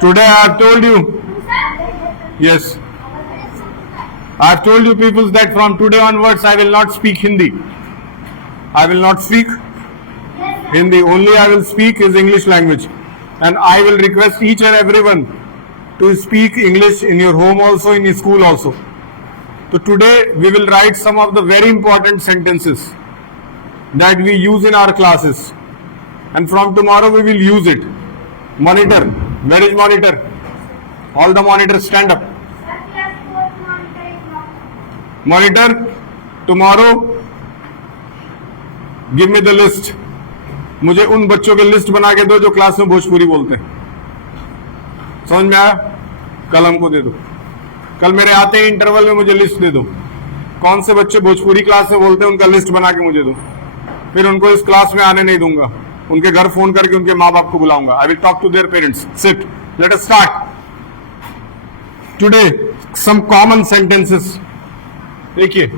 Today I have told you, yes, I have told you people that from today onwards I will not speak Hindi. I will not speak Hindi. Only I will speak is English language. And I will request each and everyone to speak English in your home also, in your school also. So today we will write some of the very important sentences that we use in our classes. And from tomorrow we will use it. Monitor. Where is monitor? All the monitors stand up. Monitor, tomorrow give me the list. मुझे उन बच्चों के list बना के दो जो class में भोजपुरी बोलते हैं. समझ में आया? कल हमको दे दो. कल मेरे आते ही इंटरवल में मुझे लिस्ट दे दो. कौन से बच्चे भोजपुरी क्लास में बोलते हैं उनका लिस्ट बना के मुझे दो. फिर उनको इस क्लास में आने नहीं दूंगा. उनके घर फोन करके उनके माँ बाप को बुलाऊंगा. I will talk to their parents. Sit. Let us start. Today some common sentences. देखिए,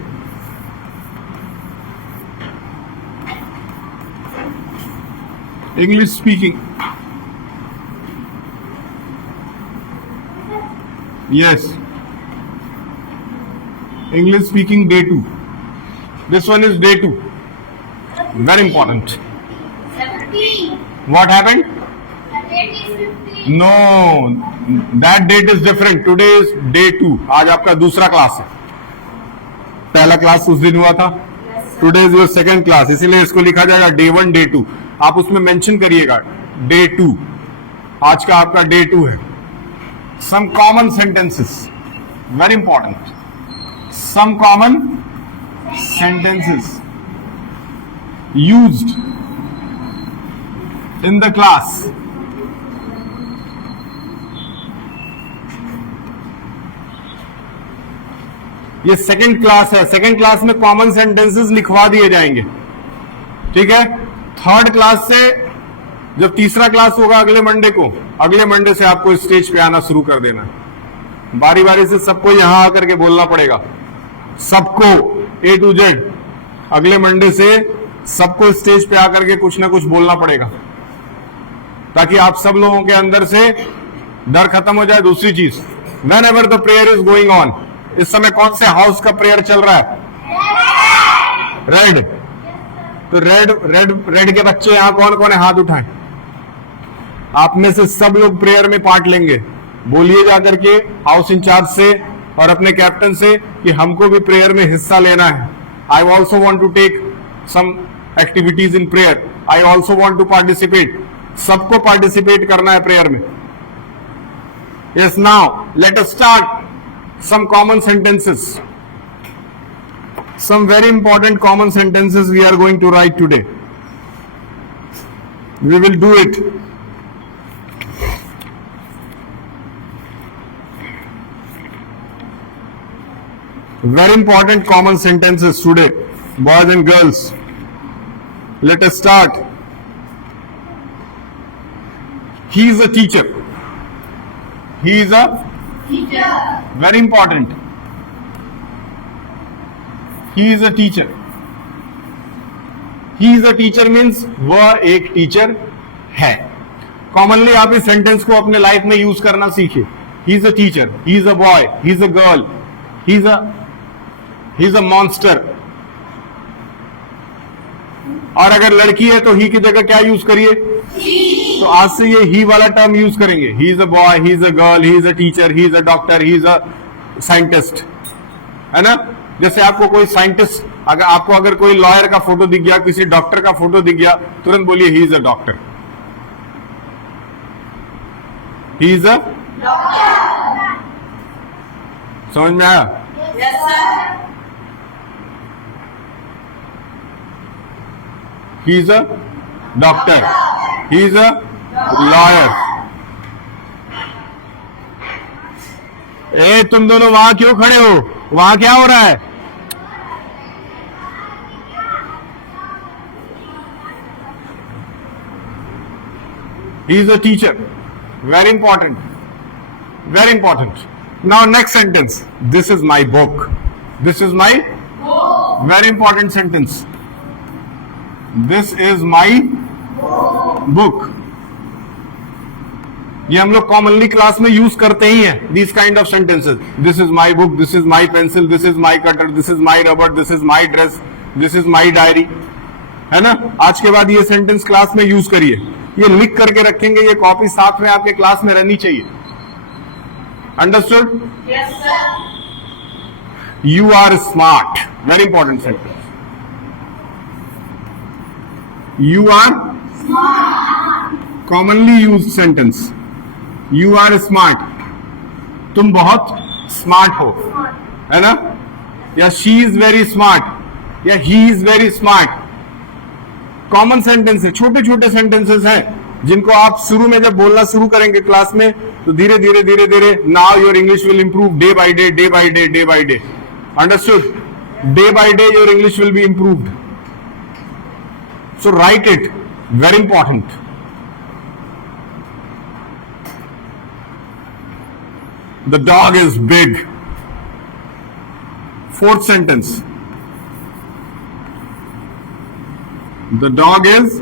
English speaking. Yes. English speaking day 2. This one is day 2. Very important. 17. What happened? The date is 15. No, that date is different. Today is day 2. आज आपका दूसरा class है. पहला class उस दिन हुआ था. Today is your second class. इसीलिए इसको लिखा जाएगा day 1, day 2. आप उसमें मेंशन करिएगा day 2. आज का आपका day 2 है. Some common sentences. Very important. Some common sentences used in the class. ये सेकंड क्लास है. सेकंड क्लास में कॉमन सेंटेंसेस लिखवा दिए जाएंगे. ठीक है. थर्ड क्लास से जब तीसरा क्लास होगा अगले मंडे को, अगले मंडे से आपको स्टेज पे आना शुरू कर देना है. बारी बारी से सबको यहां आकर के बोलना पड़ेगा. सबको A to Z. अगले मंडे से सबको स्टेज पे आकर के कुछ ना कुछ बोलना पड़ेगा, ताकि आप सब लोगों के अंदर से डर खत्म हो जाए. दूसरी चीज, when ever the prayer is going on. इस समय कौन से हाउस का प्रेयर चल रहा है? रेड. तो रेड के बच्चे यहां कौन कौन है? हाथ उठाएं. आप में से सब लोग प्रेयर में पार्ट लेंगे. बोलिए जाकर के हाउस इंचार्ज से और अपने कैप्टन से कि हमको भी प्रेयर में हिस्सा लेना है. I also want to take some activities in prayer. I also want to participate. सबको पार्टिसिपेट करना है प्रेयर में. Yes. Now let us start some common sentences. Some very important common sentences we are going to write today. We will do it. Very important common sentences today, boys and girls. Let us start. He is a teacher. He is a Teacher. very important. He is a teacher. He is a teacher means वह एक teacher है. Commonly आप इस sentence को अपने life में use करना सीखिए. He is a teacher. He is a boy. He is a girl. He is a monster. और अगर लड़की है तो ही की जगह क्या यूज करिए? तो आज से ये ही वाला टर्म यूज करेंगे. He is a boy, he is a girl, he is a teacher, he is a doctor, he is a scientist. है ना? जैसे आपको कोई साइंटिस्ट, अगर कोई लॉयर का फोटो दिख गया, किसी डॉक्टर का फोटो दिख गया, तुरंत बोलिए he is a doctor. He is a. समझ में आया? Yes, sir. He is a doctor. He is a lawyer. ए, तुम दोनों वहां क्यों खड़े हो? वहां क्या हो रहा है? He is a teacher. Very important. Very important. Now next sentence. This is my book. This is my very important sentence. This is my book. ये हम लोग कॉमनली क्लास में यूज करते ही हैं, this kind of sentences. This is my book, this is my pencil, this is my cutter, this is my rubber, this is my dress, this is my diary, है ना. आज के बाद ये sentence class में use करिए. ये लिख करके रखेंगे, ये कॉपी साथ में आपके क्लास में रहनी चाहिए. Understood? Yes, sir. You are smart. Very important sentence. You are commonly used sentence. You are smart. तुम बहुत स्मार्ट हो, है ना. या she is very smart, या he is very smart. Common sentence है, छोटे छोटे सेंटेंसेस हैं जिनको आप शुरू में जब बोलना शुरू करेंगे क्लास में तो धीरे धीरे धीरे धीरे now your English will improve day by day, day by day, day by day. Understood? Day by day your English will be improved. So write it. Very important. The dog is big. Fourth sentence. The dog is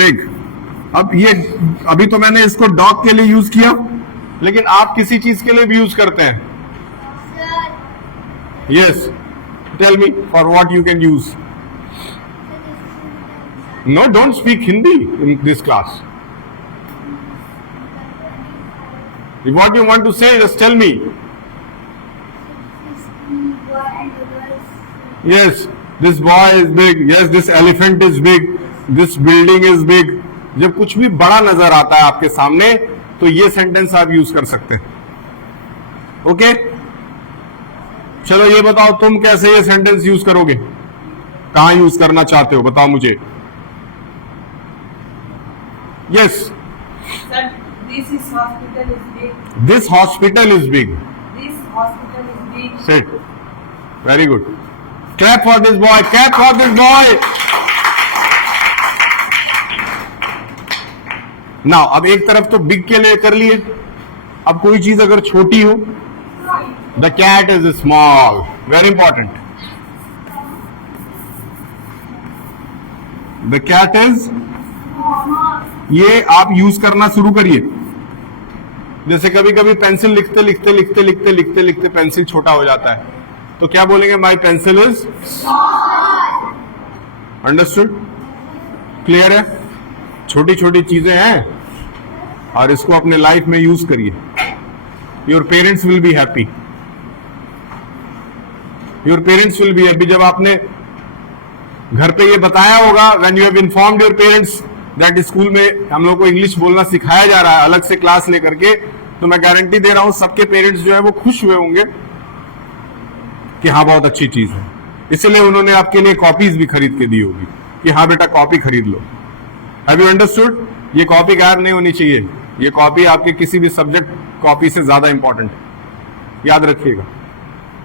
big. अब ये अभी तो मैंने इसको dog के लिए use किया, लेकिन आप किसी चीज के लिए भी यूज करते हैं. Yes. Tell me for what you can use. No, don't speak Hindi in this class. What you want to say, just tell me. Yes, this boy is big. Yes, this elephant is big. This building is big. जब कुछ भी बड़ा नजर आता है आपके सामने तो ये सेंटेंस आप यूज कर सकते हैं. ओके? चलो ये बताओ तुम कैसे ये सेंटेंस यूज करोगे, कहां यूज करना चाहते हो, बताओ मुझे. Yes. Sir, this hospital is big. This hospital is big. This hospital is big. Set. Very good. Clap for this boy, clap for this boy. Now अब एक तरफ तो बिग के लिए कर लिए, अब कोई चीज अगर छोटी हो, the cat is small. Very important. The cat is, ये आप यूज करना शुरू करिए. जैसे कभी कभी पेंसिल लिखते लिखते लिखते लिखते लिखते लिखते पेंसिल छोटा हो जाता है, तो क्या बोलेंगे, माई पेंसिल इज. अंडरस्टूड? क्लियर है? छोटी छोटी चीजें हैं और इसको अपने लाइफ में यूज करिए. Your parents will be happy. Your parents will be happy. जब आपने घर पे ये बताया होगा, when you have informed your parents that school में हम लोग को इंग्लिश बोलना सिखाया जा रहा है अलग से क्लास लेकर के, तो मैं गारंटी दे रहा हूं सबके पेरेंट्स जो है वो खुश हुए होंगे कि हाँ बहुत अच्छी चीज है. इसलिए उन्होंने आपके लिए कॉपीज भी खरीद के दी होगी कि हाँ बेटा कॉपी खरीद लो. Have you understood? ये कॉपी गायब नहीं होनी चाहिए. ये कॉपी आपके किसी भी सब्जेक्ट कॉपी से ज्यादा इंपॉर्टेंट, याद रखिएगा.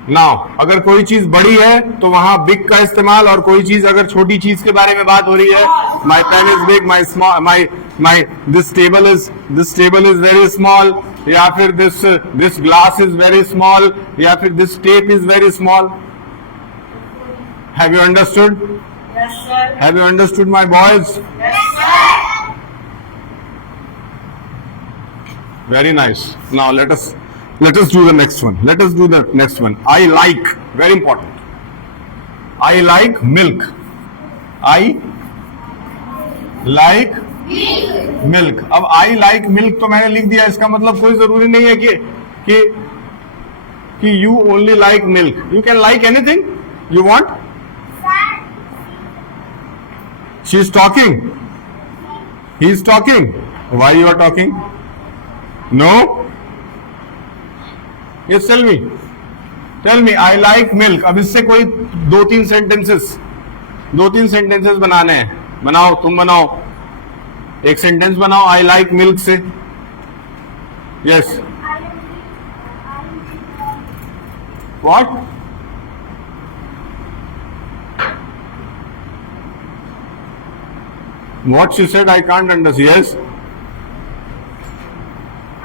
नाउ अगर कोई चीज बड़ी है तो वहां बिग का इस्तेमाल, और कोई चीज अगर छोटी चीज के बारे में बात हो रही है, my pen is big, my small, my this table is very small, या फिर this glass is very small, या फिर this tape is very small. Have you understood? Yes, sir. Have you understood my boys? Yes, sir. Very nice. Now let us do the next one. Let us do the next one. I like, very important. I like milk. I like milk. अब I like milk तो मैंने लिख दिया, इसका मतलब कोई जरूरी नहीं है कि you only like milk. You can like anything you want. She is talking. He is talking. Why you are talking? No? Yes, tell me. Tell me, I like milk. अब इससे कोई दो तीन सेंटेंसेस बनाने हैं. बनाओ, तुम बनाओ. एक सेंटेंस बनाओ I like milk से. Yes. What? What she said I can't understand. Yes.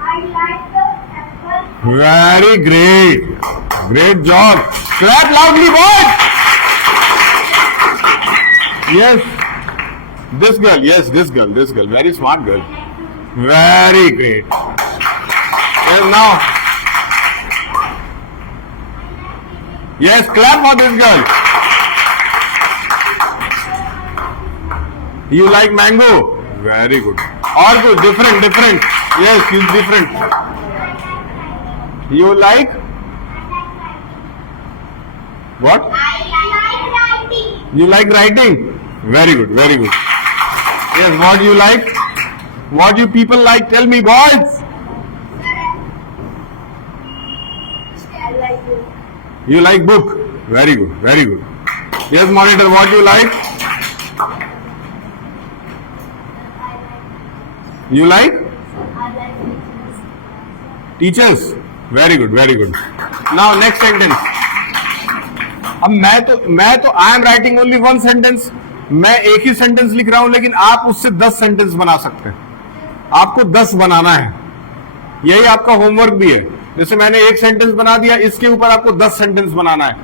I like the apple. Very great. Great job. Clap loudly, boys. Yes. This girl. Yes, this girl. Very smart girl. Very great. Yes, now. Yes, clap for this girl. You like mango? Very good. Or good, different. Yes, it's different. You like what? I like writing. You like writing? Very good, very good. Yes, what do you like? What do you people like? Tell me, boys. I like you. You like book? Very good, very good. Yes, monitor, what do you like? You like? I like Teachers? Very good, very good. Now next sentence. अब मैं तो I am writing only one sentence. मैं एक ही sentence लिख रहा हूं, लेकिन आप उससे 10 सेंटेंस बना सकते हैं. आपको 10 बनाना है. यही आपका होमवर्क भी है. जैसे मैंने एक सेंटेंस बना दिया, इसके ऊपर आपको 10 सेंटेंस बनाना है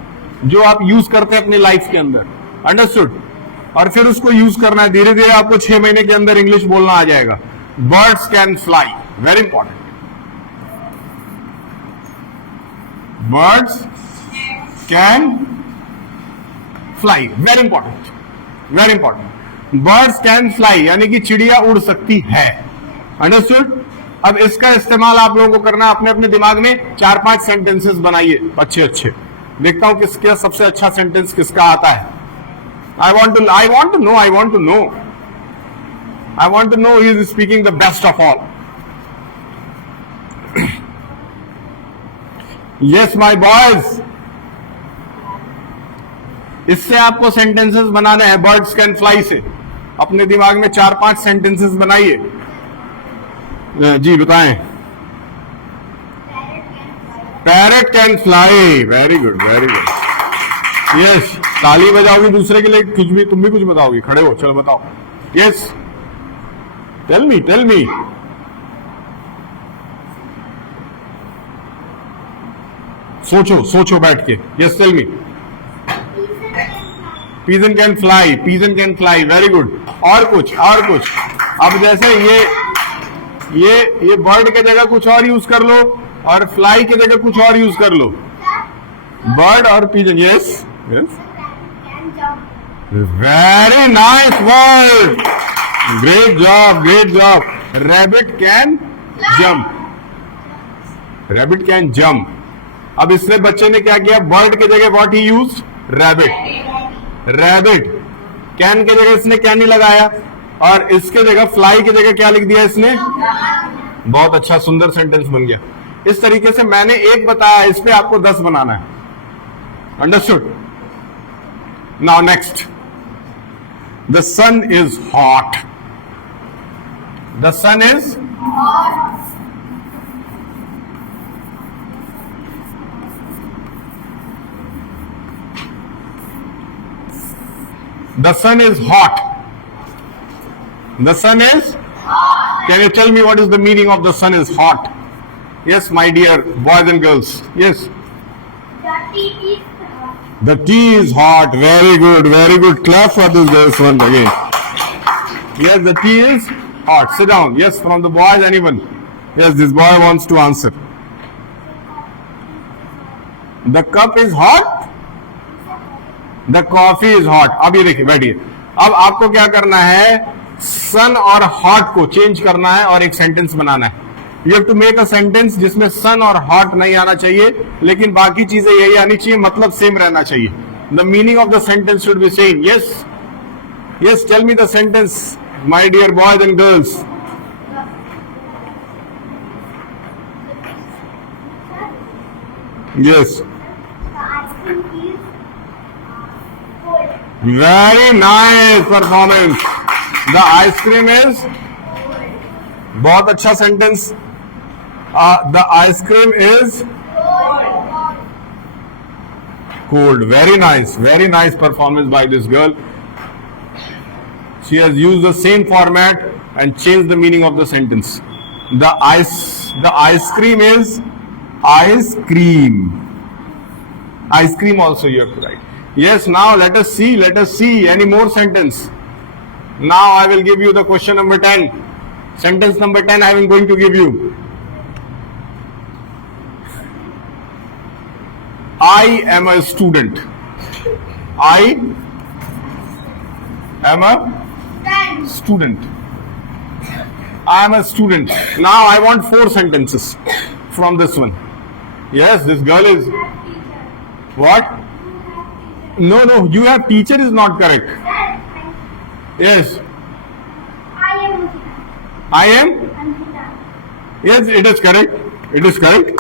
जो आप यूज करते हैं अपनी लाइफ के अंदर. अंडरस्टूड? और फिर उसको यूज करना है. धीरे धीरे आपको 6 महीने के अंदर इंग्लिश बोलना आ जाएगा. Birds can fly. Very important. Birds can fly. Very important, very important. Birds can fly यानी कि चिड़िया उड़ सकती है. अंडरस्टूड? अब इसका इस्तेमाल आप लोगों को करना है. अपने अपने दिमाग में 4-5 सेंटेंसेस बनाइए अच्छे अच्छे. देखता हूं किसका सबसे अच्छा सेंटेंस किसका आता है. I want to know he is speaking the best of all. Yes my boys. इससे आपको सेंटेंसेस बनाने हैं. बर्ड्स कैन फ्लाई से अपने दिमाग में 4-5 सेंटेंसेस बनाइए. जी बताएं. Parrot can fly. Very good, very good. Yes. ताली बजाओगी दूसरे के लिए. कुछ भी, तुम भी कुछ बताओगी. खड़े हो, चलो बताओ. यस. Tell me. सोचो बैठ के. Yes, tell me. Pigeon can fly. Very good. और कुछ. अब जैसे ये बर्ड के जगह कुछ और यूज कर लो और फ्लाई के जगह कुछ और यूज कर लो. बर्ड और pigeon. Yes. can jump. Very nice word. Great job. Rabbit can jump. अब इसने बच्चे ने क्या किया? बर्ड के जगह what he use? Rabbit. Can के जगह इसने कैन ही लगाया और इसके जगह फ्लाई की जगह क्या लिख दिया इसने? बहुत अच्छा, सुंदर सेंटेंस बन गया. इस तरीके से मैंने एक बताया, इस पे आपको 10 बनाना है. Understood? Now next. The sun is hot. The sun is The sun is hot. The sun is hot. Can you tell me what is the meaning of the sun is hot? Yes, my dear boys and girls. Yes. The tea is hot. The tea is hot. Very good, very good. Clap for this girls once again. Yes, the tea is hot. Sit down. Yes, from the boys, anyone. Yes, this boy wants to answer. The cup is hot. The coffee is hot. अब ये देखिए, बैठिए. अब आपको क्या करना है? सन और हॉट को चेंज करना है और एक सेंटेंस बनाना है. You have to make a sentence जिसमें सन और हॉट नहीं आना चाहिए, लेकिन बाकी चीजें यही आनी चाहिए. मतलब सेम रहना चाहिए. The meaning of the sentence should be same. Yes, tell me the sentence my dear boys and girls. Yes. The ice cream is cold. Very nice performance. The ice cream is. बहुत अच्छा sentence. The ice cream is cold. Very nice performance by this girl. She has used the same format and changed the meaning of the sentence. The ice cream is ice cream. Ice cream also you have to write. Yes, now let us see any more sentence. Now I will give you the question number 10. Sentence number 10 I am going to give you. I am a student. I am a student. I am a student. Now I want 4 sentences from this one. Yes, this girl is what? No, you have teacher is not correct. Yes, I am Ankita. I am. Ankita. Yes, it is correct. It is correct.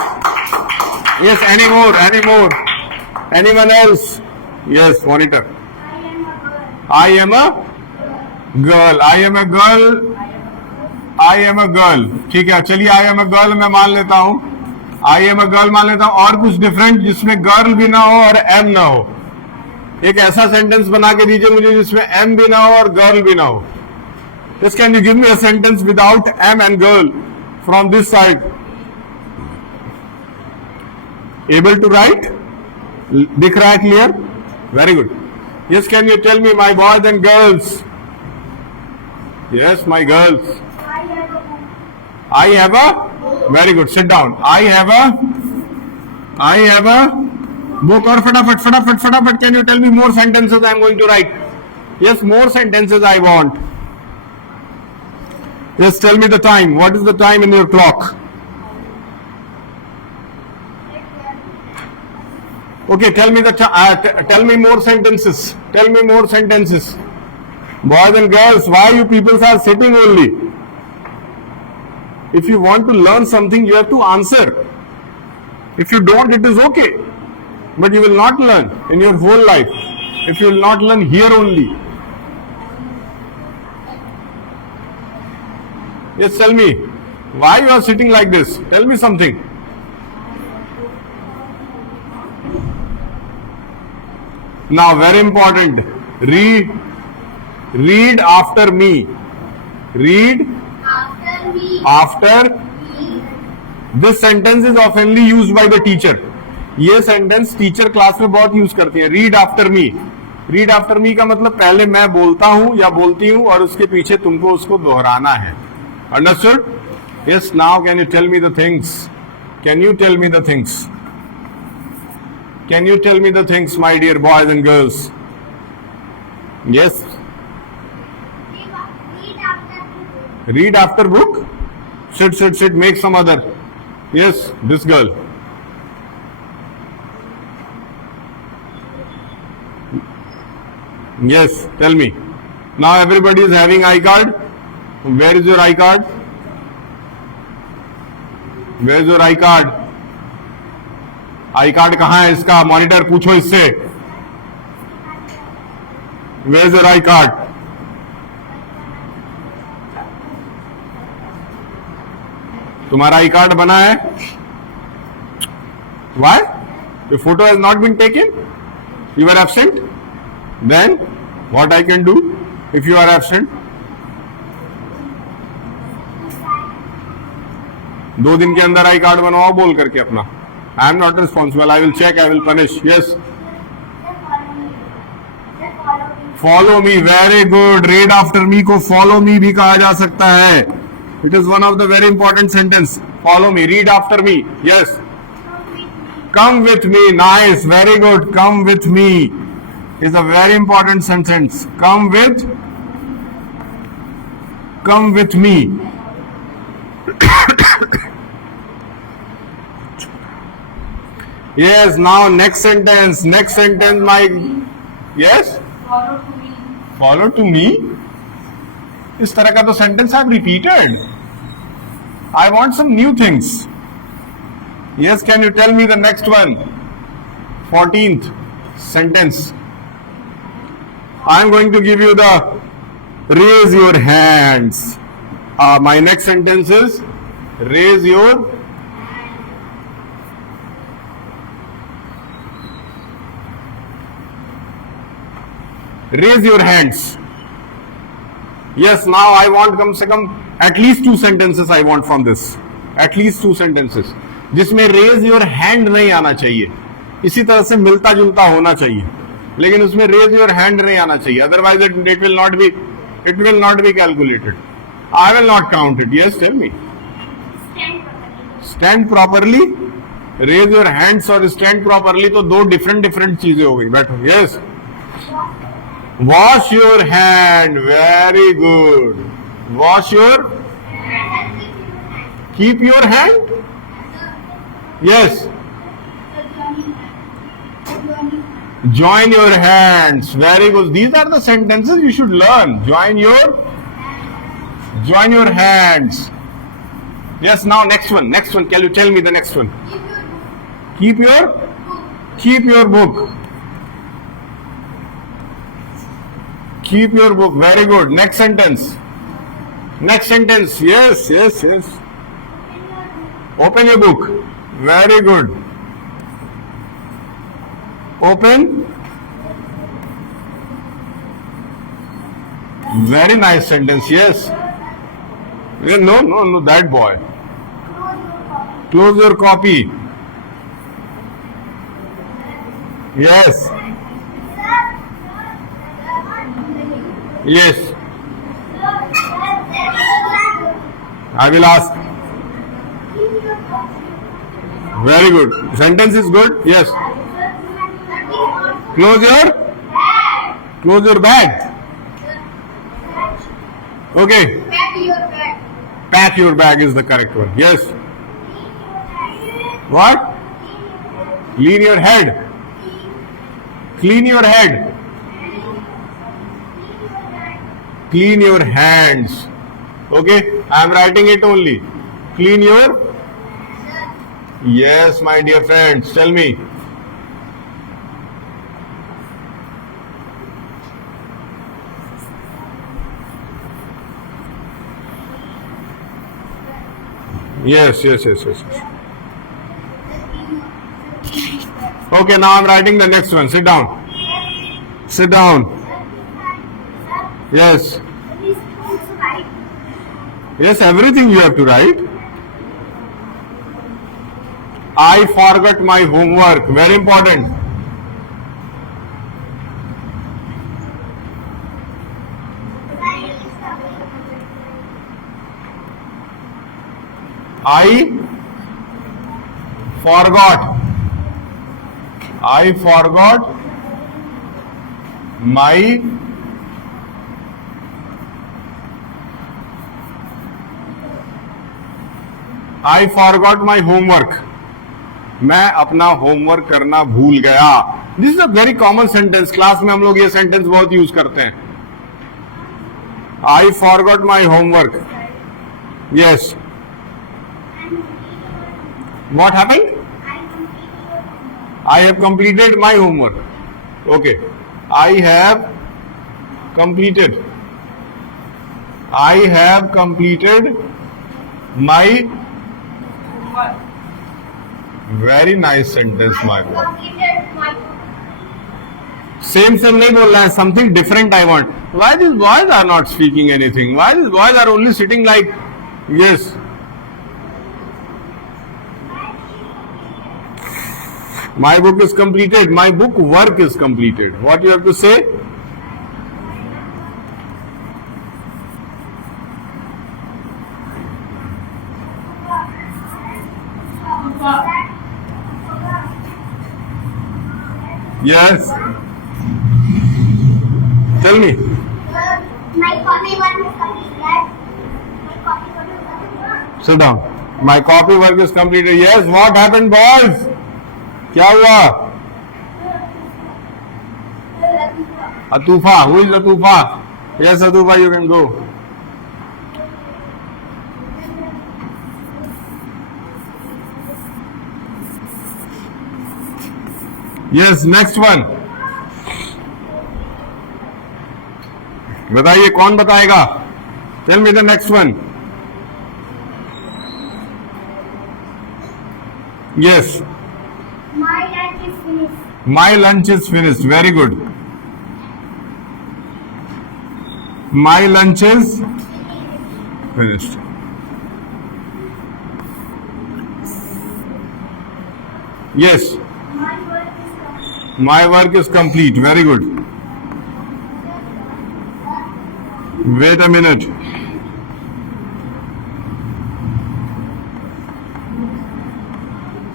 Yes, any more? Anyone else? Yes, monitor. I am a girl. I am a girl. I am a girl. I am a girl. ठीक है, चलिए I am a girl मैं मान लेता हूँ. I am a girl मान लेता हूँ. और कुछ डिफरेंट जिसमें गर्ल भी ना हो और एम ना हो. एक ऐसा सेंटेंस बना के दीजिए मुझे जिसमें एम भी ना हो और गर्ल भी ना हो. Just can you give me a sentence without M and girl from this side? Able to write? दिख रहा है clear? Very good. Yes, can you tell me my boys and girls? Yes, my girls. I have a book. I have a. Very good. Sit down. I have a book. और फटाफट. Can you tell me more sentences I am going to write? Yes, more sentences I want. Yes, tell me the time. What is the time in your clock? Okay, tell me tell me more sentences. Tell me more sentences. Boys and girls, why you people are sitting only? If you want to learn something, you have to answer. If you don't, it is okay. But you will not learn in your whole life. If you will not learn here only. Yes, tell me. Why you are sitting like this? Tell me something. Now, very important. Read after me. Read After me. after. Me. This sentence is oftenly used by the teacher. ये sentence teacher class में बहुत use करती है. Read after मी. Read after मी का मतलब पहले मैं बोलता हूं या बोलती हूं और उसके पीछे तुमको उसको दोहराना है. Understood? Yes, now can you tell me the things? Can you tell me the things? Can you tell me the things, my dear boys and girls? Yes. Read after me. Read after book. Sit. Make some other. Yes, this girl. Yes, tell me. Now everybody is having iCard. Where is your iCard? Where is your iCard? iCard कहाँ है इसका? Monitor पूछो इससे. Where is your iCard? तुम्हारा iCard बना है? Why? Your photo has not been taken? You were absent? Then what I can do if you are absent? 2 दिन के अंदर आई कार्ड बनवाओ बोल करके अपना. I am not responsible. I will check. I will punish. Yes. Follow me. Very good. Read after me को follow me भी कहा जा सकता है. It is one of the very important sentence. Follow me. Read after me. Yes. Come with me. Nice. Very good. Come with me is a very important sentence. Come with me. Yes, now next sentence, my, yes? Follow to me. Follow to me? इस तरह का तो sentence I've repeated. I want some new things. Yes, can you tell me the next one? 14th sentence. I am going to give you the raise your hands. My next sentence is raise your hands. Yes, now I want कम से कम at least 2 sentences I want from this. At least 2 sentences. जिसमें raise your hand नहीं आना चाहिए. इसी तरह से मिलता जुलता होना चाहिए. लेकिन उसमें raise your hand नहीं आना चाहिए. Otherwise it will not be calculated. I will not count it. Yes, tell me. Stand properly. Stand properly. Raise your hands और stand properly तो दो different चीजें हो गई. बैठो. Yes. Wash your hand. Very good. Wash your. Keep your hand. Yes. Join your hands. Very good. These are the sentences you should learn. Join your hands. Yes, now next one. Next one. Can you tell me the next one? Keep your Keep your book. Keep your book. Very good. Next sentence. Next sentence. Yes, yes, yes. Open your book. Very good. Open. Very nice sentence. Yes. Yeah, no, that boy. Close your copy. Yes. Yes. I will ask. Very good. Sentence is good. Yes. Close your bag. Okay. Pack your bag. Pack your bag is the correct one. Yes. What? Clean your head. Clean your head. Clean your hands. Okay. I am writing it only. Clean your. Yes, my dear friends. Tell me. Yes. Okay, now I'm writing the next one. Sit down. Sit down. Yes. Yes, everything you have to write. I forgot my homework. Very important. I forgot my homework. मैं अपना homework करना भूल गया. This is a very common sentence. Class में हम लोग ये sentence बहुत यूज करते हैं. I forgot my homework. Yes. What happened? I have completed my homework. Okay. I have completed my. Very nice sentence, my boy. Same नहीं बोलना है. Something different I want. Why these boys are not speaking anything? Why these boys are only sitting like, yes. My book is completed. My book work is completed. What you have to say? Yes. Tell me. My copy work is completed. My copy work is completed. Sit down. My copy work is completed. Yes. What happened, boys? क्या हुआ? Atufa. Who is Atufa? Yes, Atufa, you can go. Yes, next one. बताइए कौन बताएगा? Tell me the next one. Yes. My lunch is finished. My lunch is finished. Very good. My lunch is finished. Yes. My work is complete. My work is complete. Very good. Wait a minute.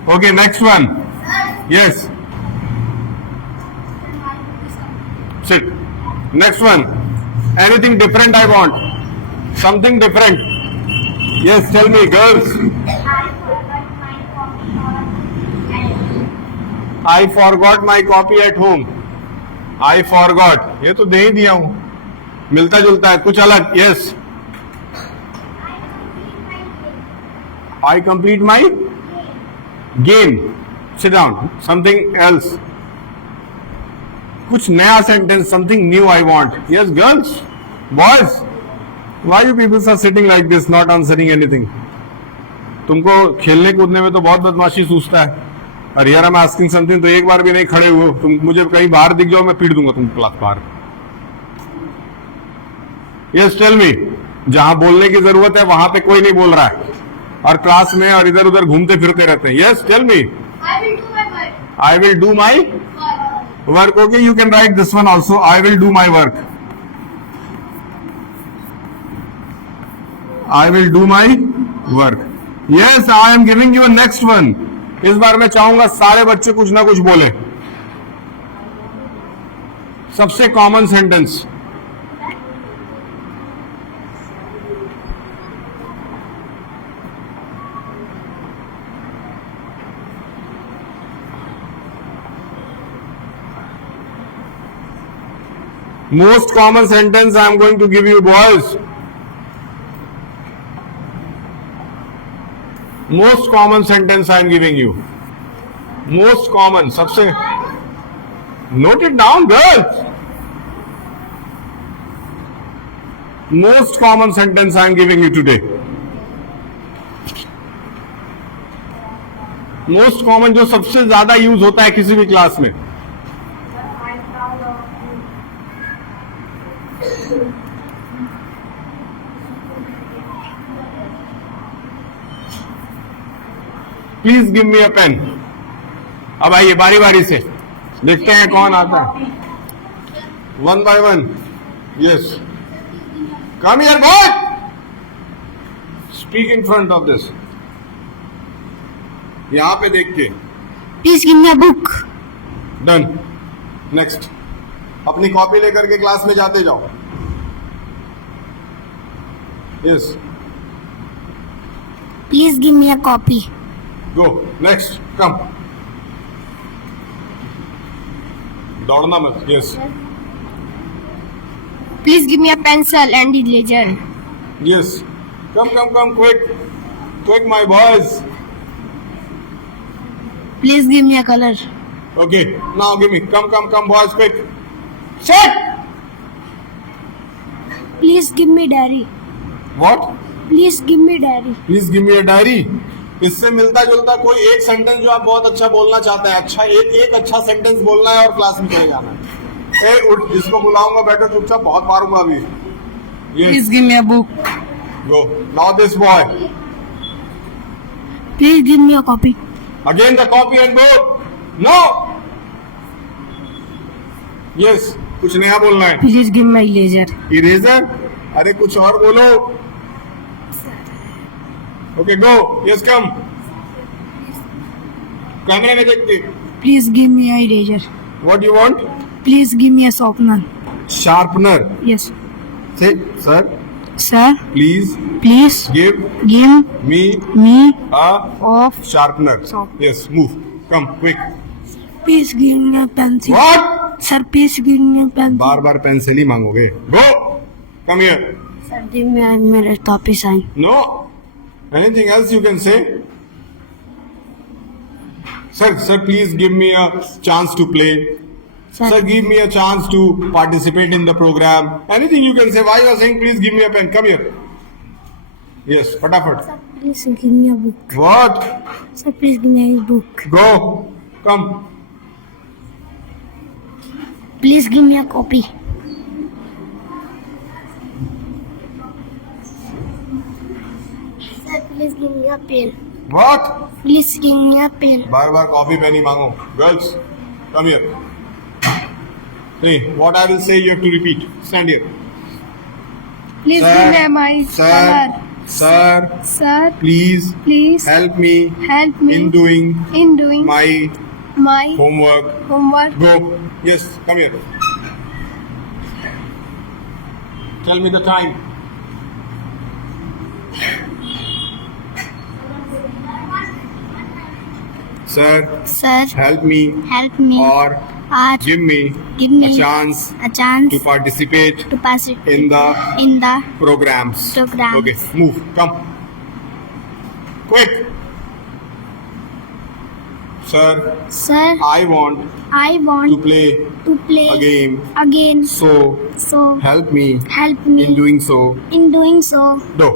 Okay, next one. Yes. Sit. Next one. Anything different I want. Something different. Yes, tell me, girls. I forgot my copy at home. I forgot my copy at home. I forgot. ये तो दे ही दिया हूं. मिलता जुलता है, कुछ अलग. Yes. I complete my game. Sit down. Something else. कुछ नया sentence. Something new I want. Yes, girls. Boys. Why you people are sitting like this, not answering anything? तुमको खेलने कूदने में तो बहुत बदमाशी सूझता है. और यार I'm asking something तो एक बार भी नहीं खड़े हुए. तुम मुझे कहीं बाहर दिख जाओ, मैं पीट दूंगा तुम क्लास बाहर. Yes, tell me. जहां बोलने की जरूरत है वहां पे कोई नहीं बोल रहा है और क्लास में और इधर उधर घूमते फिरते रहते हैं. Yes, tell me. I will do my work. I will do my work. Okay, you can write this one also. I will do my work. I will do my work. Yes, I am giving you a next one. इस बार मैं चाहूंगा सारे बच्चे कुछ ना कुछ बोले. सबसे common sentence. Most common sentence I am going to give you, boys. Most common sentence I am giving you. Most common. सबसे. Note it down, girls. Most common sentence I am giving you today. Most common जो सबसे ज्यादा use होता है किसी भी class में. Please give me a pen. अब आइए बारी बारी से देखते हैं कौन आता है. One by one. Yes, come here boy. Speak in front of this. यहां पे देख के. Please give me a book. Done. Next. अपनी कॉपी लेकर के क्लास में जाते जाओ. Yes, Please give me a copy. Go. Next. Come. दौड़ना मत. Yes. Please give me a pencil and eraser. Yes. Come, quick. Quick, my boys. Please give me a color. Okay, now give me. Come, boys, quick. Sit! Please give me diary. What? Please give me diary. Please give me a diary. इससे मिलता जुलता कोई एक sentence जो आप बहुत अच्छा बोलना चाहते हैं. अच्छा, एक अच्छा सेंटेंस बोलना है और क्लास में चले जाना है. ए, उठ, इसको बुलाऊंगा, बैठो चुपचाप, बहुत मारूंगा अभी. Yes. Please give me a book. Go. Now this boy. Please give me a copy. Again the copy and book. No. Yes. कुछ नया बोलना है. Please give me eraser. Eraser. अरे कुछ और बोलो. Okay, go. Yes, come. कैमरे में देखते. Please give me a eraser. What you want? Please give me a sharpener. Sharpener. Yes. Say sir, Sir, please please give give me me a of. Sharpener. Sharp. Yes, move. Come, quick. Please give me a pencil. What? Sir, please give me a pencil. बार बार pencil ही मांगोगे. Go. Come here. Sir, give me a mirror copy sign. No. Anything else you can say? Sir, please give me a chance to play. Sir, give me a chance to participate in the program. Anything you can say. Why you are saying please give me a pen? Come here. Yes, fatafat. Sir, please give me a book. What? Sir, please give me a book. Go. Come. Please give me a copy. Sir, please give me a pen. What? Please give me a pen. बार बार copy pen ही मांगो. Girls, come here. Hey, what I will say you have to repeat. Stand here. Please Sir, give me my Sir, color. Sir, Sir, please please help me help me in doing in doing my my homework. homework. Go. Yes, come here. Tell me the time. Sir, Sir, help me help me or or give me give me a chance a chance to participate to pass it in the in the programs. Programs. Okay, move. Come. Quick. Sir, Sir, I want I to want play to play a game. again. So help me help me in doing so. in doing so. Do.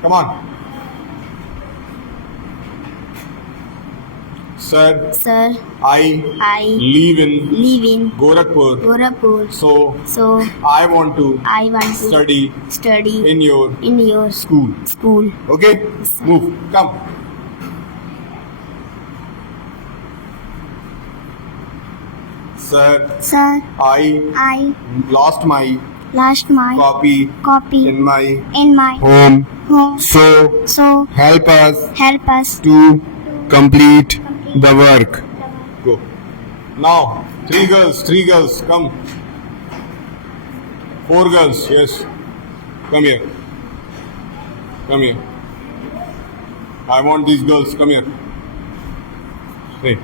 Come on. Sir, Sir, I I live in live in Gorakhpur. Gorakhpur. So So I want to I want to study study in your in your school. school. Okay? Move. Come. Sir, Sir, I lost my lost my copy copy in my in my home. home. So help us Help us to complete the work. Go. Now, three girls, come. Four girls, yes. Come here. Come here. I want these girls, come here. Hey.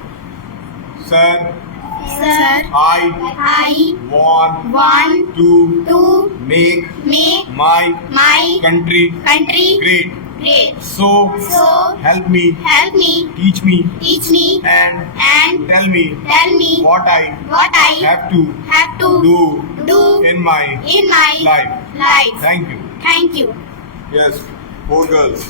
Sir, Sir, I I want to to make make my my country country great. great. So help me, Help me, teach me, teach me, and and tell me tell me what I what I have to have to do in my in my life. life. Thank you. Thank you. Yes, four girls.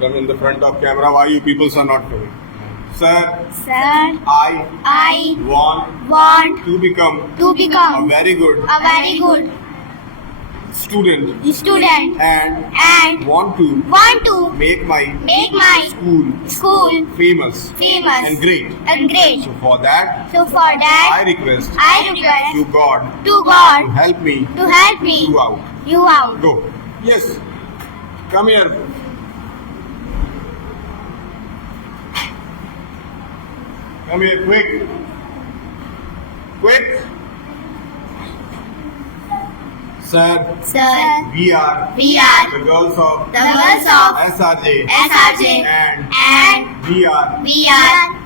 Come in the front of camera. Why you people are not coming? Sir, Sir, I I want to become to a become very good a very good student student and and want to make my make my school famous famous and great. and great. So for that, So for that, I request I request to God to to God help me to help me throughout. you out. Go. Yes. Come here. Come here, quick. Quick. Sir, Sir, we are we are the girls of the girls of SRJ SRJ and we are we are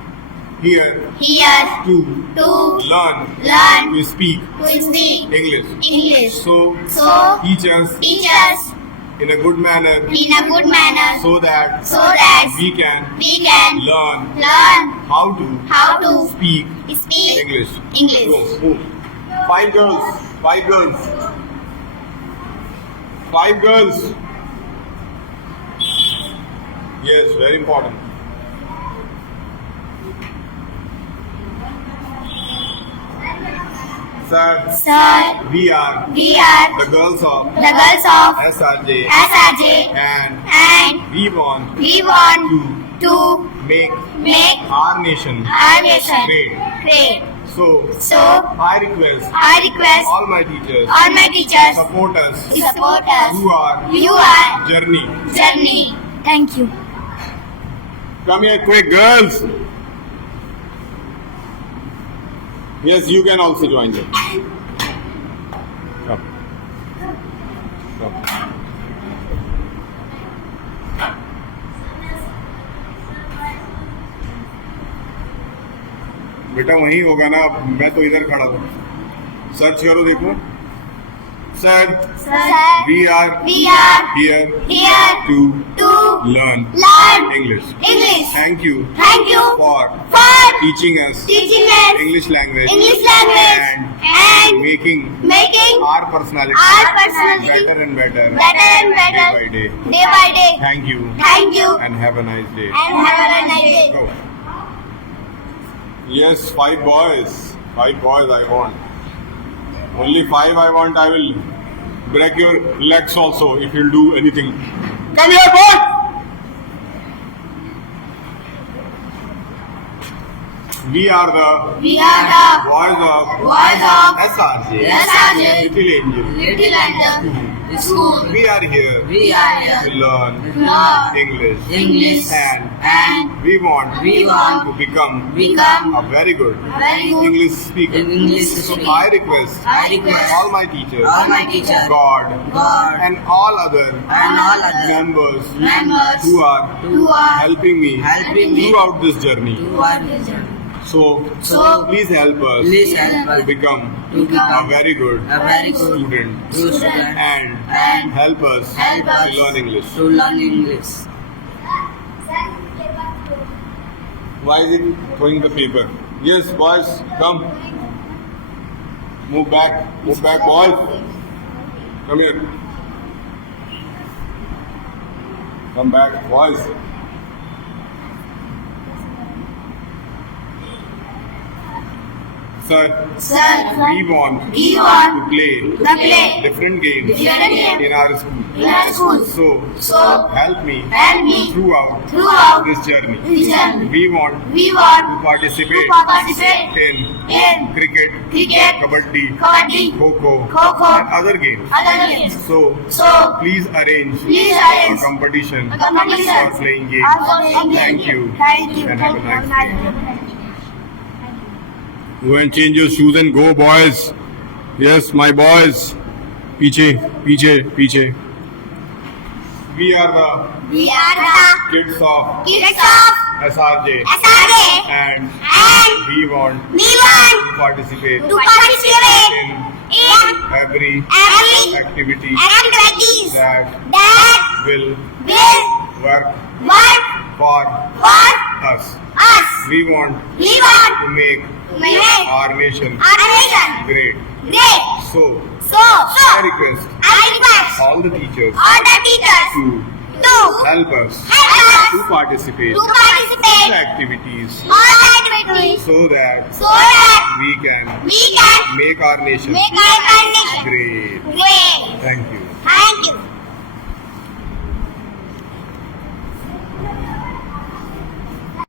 here here to to learn to speak to speak English. English. So teach us Teach us in a good manner in a good manner so that so that we can we can learn learn how to how to speak speak English. English. Go, move. Five girls. Five girls. Five girls. Yes, very important. Sir, Sir, we are we are the girls of the girls of SRJ SRJ and we want we want to make make our nation our nation great. great. So So I request I request all my teachers all my teachers support us to support us through our you are journey. journey. Thank you. Come here quick, girls. Yes, you can also join them. Come. Come. बेटा वहीं होगा ना, मैं तो इधर खड़ा हूँ. Search करो देखो. Sir, Sir, we are here here to to learn learn English. English. Thank you Thank you for for teaching us teaching us English language English language and making making our personality our personality better and better, better and better day by day. day by day. Thank you Thank you and have a nice day. and have a nice day. Go. Yes, five boys. Five boys I want. Only five I want. I will break your legs also if you'll do anything. Come here, boy! We are the boys of SRJ, Little Angel. School. We are here We are here to learn English. English And we want to become a very good English speaker. English So speaker. I request all my teachers, God, and all other members who are helping me throughout this journey. So please help us to become a very good student and help us to learn English. to learn English. Why is it throwing the paper? Yes, boys, come. Move back, boys. Come here. Come back, boys. Sir, we want to play different games in our school. So help me throughout this journey. We want to participate in cricket, kabaddi, kho-kho, and other games. So please arrange a competition for playing games. Thank you. And have a nice day. Go and change your shoes and go, boys. Yes, my boys. Piche. We are the kids of SRJ, and we want to participate in every activity that will work for us. We want to make our nation great. So I request all the teachers to help us to participate in activities so that we can make our nation great. Thank you.